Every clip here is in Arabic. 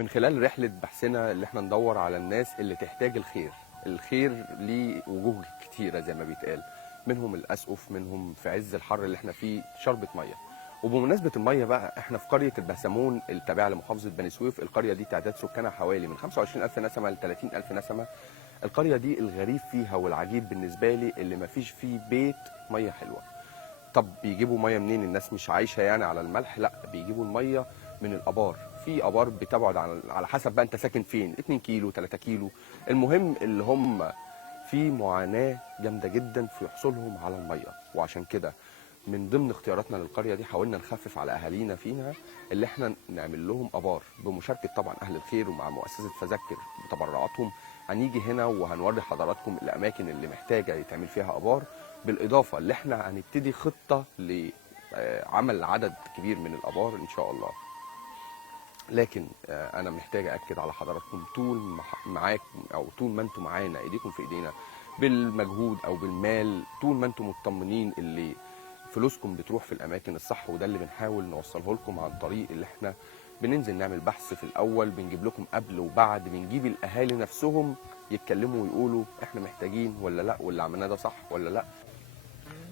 من خلال رحلة بحثنا اللي احنا ندور على الناس اللي تحتاج الخير. الخير ليه وجوه كتيرة زي ما بيتقال، منهم الأسقف، منهم في عز الحر اللي احنا فيه شربة مية. وبمناسبة المية بقى، احنا في قرية البهسمون التابعة لمحافظة بني سويف. القرية دي تعداد سكانها حوالي من 25,000 نسمة ل 30,000 نسمة. القرية دي الغريب فيها والعجيب بالنسبة لي اللي مفيش فيه بيت مية حلوة. طب بيجيبوا مية منين؟ الناس مش عايشة يعني على الملح، لا، بيجيبوا المية من الآبار. في آبار بتبعد على حسب بقى انت ساكن فين، 2 كيلو 3 كيلو. المهم اللي هم في معاناة جامدة جدا في حصولهم على المية. وعشان كده من ضمن اختياراتنا للقرية دي حاولنا نخفف على أهالينا فيها اللي احنا نعمل لهم آبار بمشاركة طبعا أهل الخير ومع مؤسسة فذكر بتبرعاتهم. هنيجي هنا وهنوري حضراتكم الأماكن اللي محتاجة يتعمل فيها آبار، بالإضافة اللي احنا هنبتدي خطة لعمل عدد كبير من الآبار إن شاء الله. لكن أنا محتاج أكد على حضراتكم، طول معاكم أو طول ما أنتم معانا إيديكم في إيدينا بالمجهود أو بالمال، طول ما أنتم مطمنين اللي فلوسكم بتروح في الأماكن الصح. وده اللي بنحاول نوصله لكم عن طريق اللي احنا بننزل نعمل بحث في الأول، بنجيب لكم قبل وبعد، بنجيب الأهالي نفسهم يتكلموا ويقولوا احنا محتاجين ولا لا، واللي عملناه ده صح ولا لا.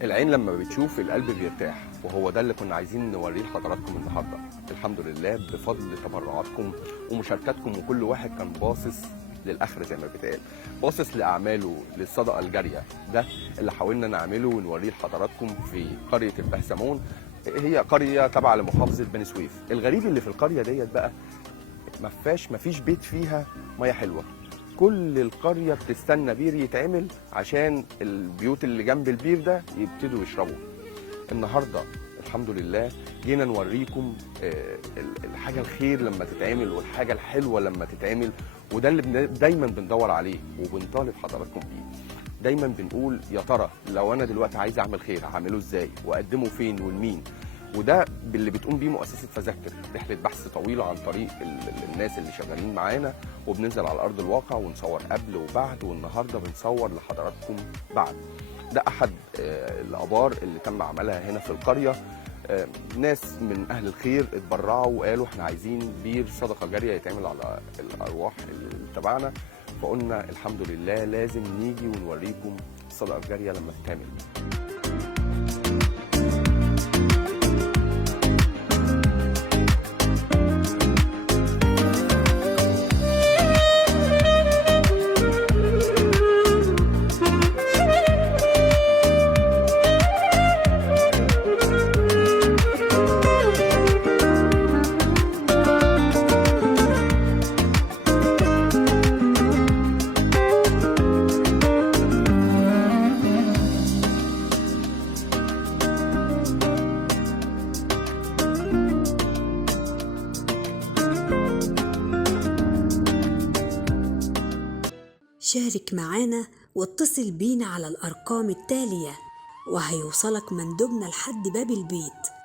العين لما بتشوف القلب بيرتاح، وهو ده اللي كنا عايزين نوريه لحضراتكم النهارده. الحمد لله بفضل تبرعاتكم ومشاركاتكم، وكل واحد كان باصص للاخر زي ما بيتقال، باصص لاعماله، للصدقه الجاريه. ده اللي حاولنا نعمله ونوريه لحضراتكم في قريه البهسمون. هي قريه تابعه لمحافظه بني سويف. الغريب اللي في القريه ديت بقى مفيش بيت فيها ميه حلوه. كل القريه بتستنى بير يتعمل عشان البيوت اللي جنب البير ده يبتدوا يشربوا. النهارده الحمد لله جينا نوريكم الحاجه الخير لما تتعمل والحاجه الحلوه لما تتعمل. وده اللي دايما بندور عليه وبنطالب حضراتكم بيه. دايما بنقول يا ترى لو انا دلوقتي عايز اعمل خير هعمله ازاي واقدمه فين ولمين؟ وده اللي بتقوم بيه مؤسسه فذكر، رحله بحث طويله عن طريق الناس اللي شغالين معانا، وبننزل على ارض الواقع ونصور قبل وبعد. والنهارده بنصور لحضراتكم بعد. ده احد الابار اللي تم عملها هنا في القريه. ناس من اهل الخير اتبرعوا وقالوا احنا عايزين بير صدقه جاريه يتعمل على الارواح اللي تبعنا. فقلنا الحمد لله لازم نيجي ونوريكم الصدقه الجاريه لما تتعمل. شارك معانا واتصل بينا على الأرقام التالية، وهيوصلك مندوبنا لحد باب البيت.